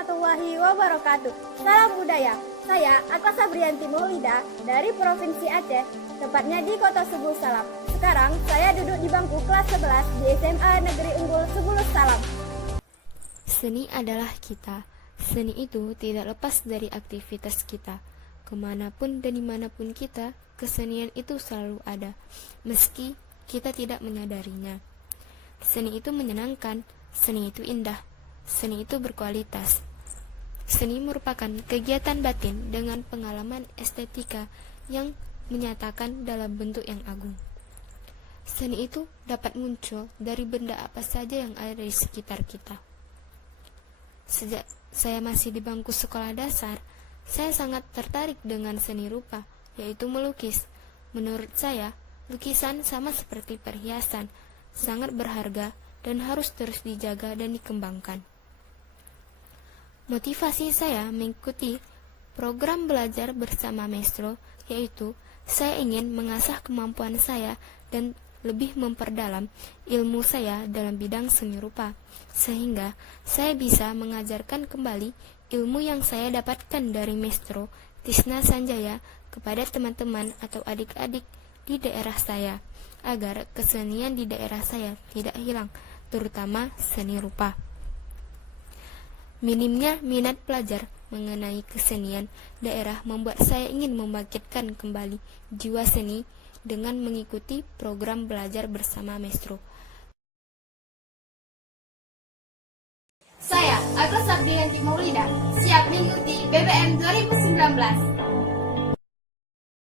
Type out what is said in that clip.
warahmatullahi wabarakatuh. Salam budaya. Saya Akla Sabrianti Maulida dari Provinsi Aceh, tepatnya di Kota Subuh Salam. Sekarang saya duduk di bangku kelas 11 di SMA Negeri Unggul Subuh Salam. Seni adalah kita. Seni itu tidak lepas dari aktivitas kita. Kemanapun dan dimanapun kita, kesenian itu selalu ada, meski kita tidak menyadarinya. Seni itu menyenangkan, seni itu indah, seni itu berkualitas. Seni merupakan kegiatan batin dengan pengalaman estetika yang menyatakan dalam bentuk yang agung. Seni itu dapat muncul dari benda apa saja yang ada di sekitar kita. Sejak saya masih di bangku sekolah dasar, saya sangat tertarik dengan seni rupa, yaitu melukis. Menurut saya, lukisan sama seperti perhiasan, sangat berharga dan harus terus dijaga dan dikembangkan. Motivasi saya mengikuti program belajar bersama Maestro, yaitu saya ingin mengasah kemampuan saya dan lebih memperdalam ilmu saya dalam bidang seni rupa, sehingga saya bisa mengajarkan kembali ilmu yang saya dapatkan dari Maestro Tisna Sanjaya kepada teman-teman atau adik-adik di daerah saya, agar kesenian di daerah saya tidak hilang, terutama seni rupa. Minimnya minat pelajar mengenai kesenian daerah membuat saya ingin membangkitkan kembali jiwa seni dengan mengikuti program belajar bersama Maestro. Saya, Akla Sabrianti Maulida, siap mengikuti BBM 2019.